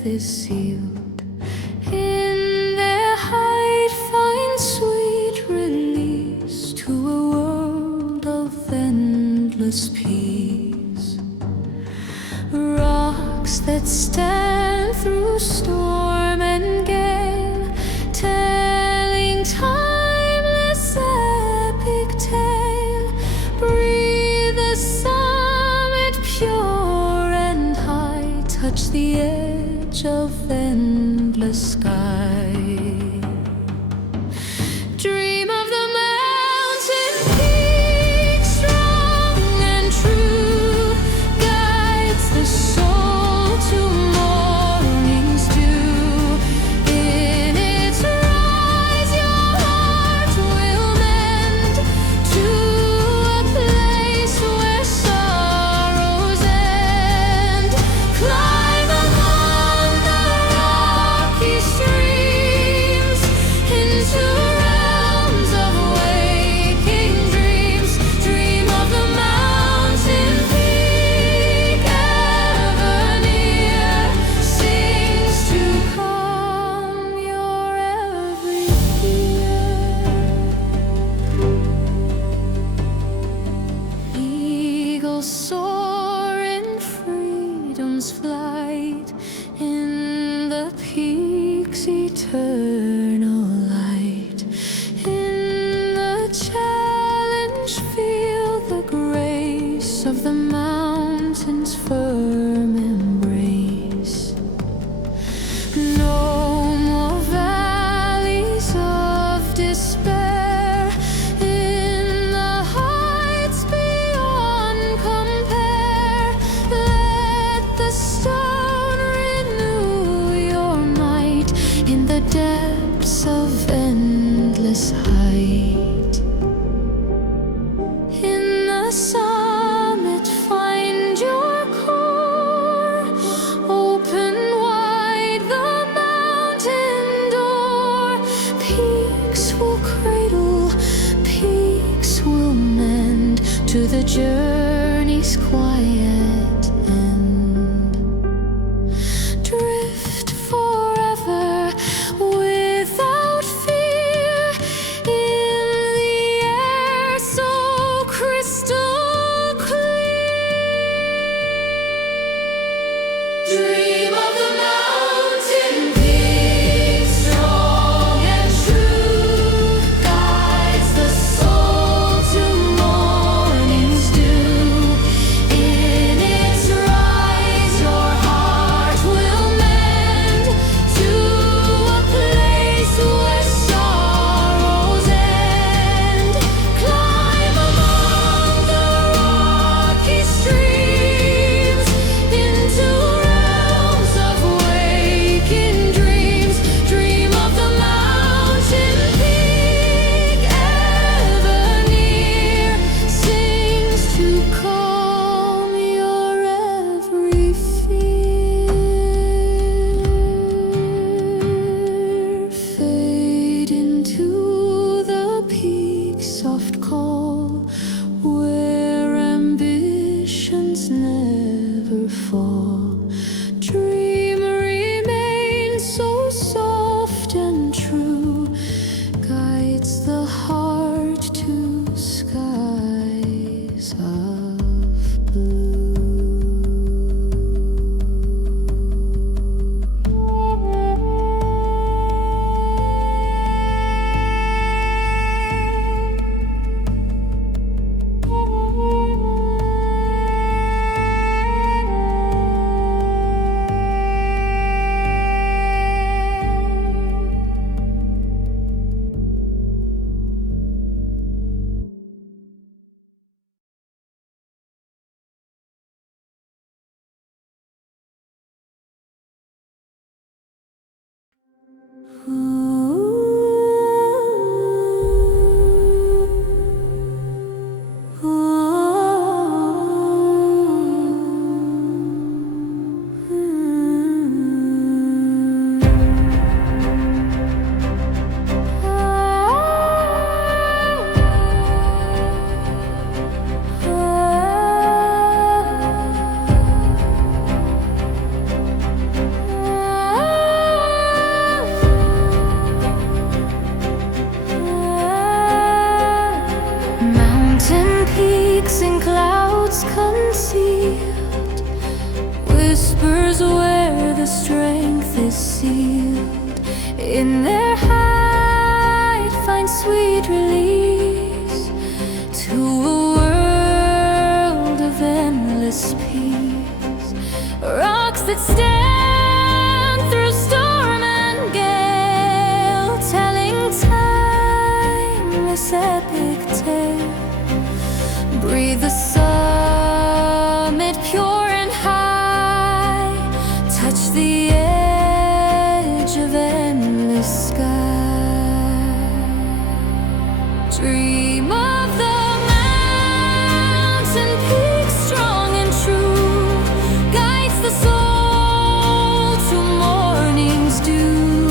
death is sealed. In their height find sweet release to a world of endless peace. Rocks that stand through storm and gale, telling timeless epic tale, breathe the summit pure and high, touch the edge of endless sky. Dream of the mountain peak, strong and true, guides the soul to morning's dew. In its rise your heart will mend to a place where sorrows end. Climb among the rocky streams into realms of waking dreams. Dream of the mountain peak ever near, sings to calm your every fear. Eagles soar in freedom's flight, in the peak's eternal light. In the challenge feel the grace of the mountain's firm embrace. No more valleys of despair, in the heights beyond compare. Let the stone renew your might in the depths of endless height. In the summit find your core, open wide the mountain door. Peaks will cradle, peaks will mend to the journey's quiet end. Drift forever without fear in the air so crystal clear. Dream of the mountain peak, strong and true, guides the soul to morning's dew. Mountain peaks and clouds concealed, whispers where the strength is sealed. In their height find sweet release to a world of endless peace. Rocks that stand through storm and gale, telling timeless epic tale. Breathe the summit pure and high, touch the edge of endless sky. Dream of the mountain peak, strong and true, guides the soul to morning's dew.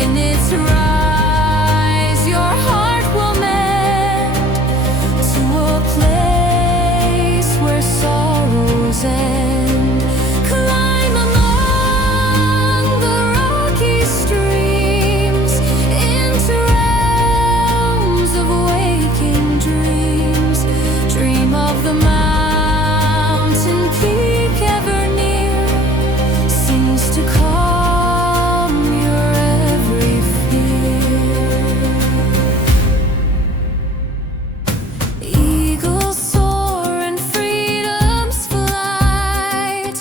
In its rise, your heart will mend to a place where sorrows end. Climb among the rocky streams into realms of waking dreams. Dream of the mountain peak ever near, seems to calm your every fear. Eagles soar in freedom's flight,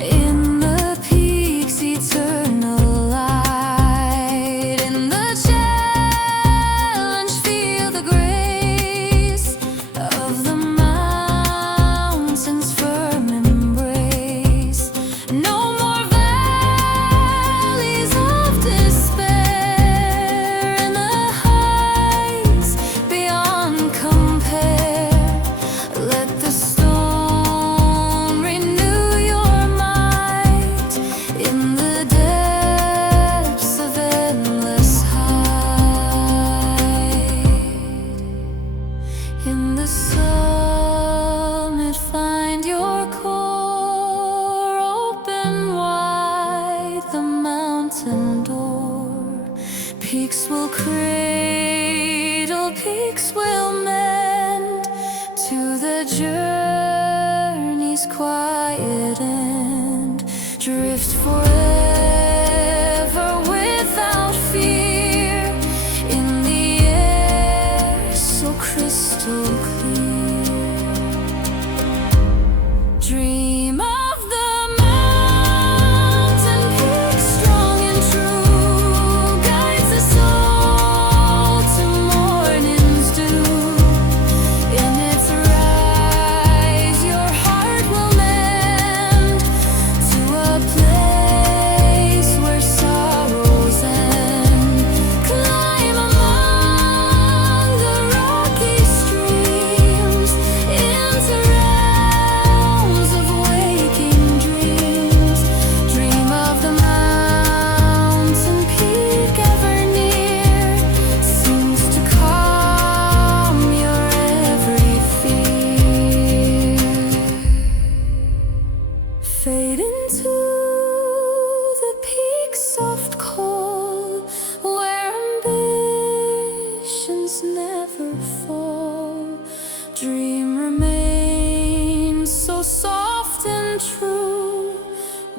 in the peak's eternal light. In the challenge feel the grace of the mountain's firm embrace. No more valleys of despair, and the heights beyond compare. Let the stone renew your might in the depths of endless height. In the summit find your core, open wide the mountain door. Peaks will cradle, peaks will mend to the journey's quiet end. Drift forever without fear in the air so crystal clear. Dream of the mountain peak, strong and true, guides the soul to morning's dew. In its rise, your heart will mend to a place where sorrows end. Climb among the rocky streams into realms of waking dreams. Dream of the mountain peak ever near, seems to calm your every fear. Fade into the peak's soft call, where ambitions never fall. Dream remains so soft and true,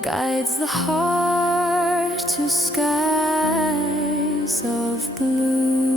guides the heart to skies of blue.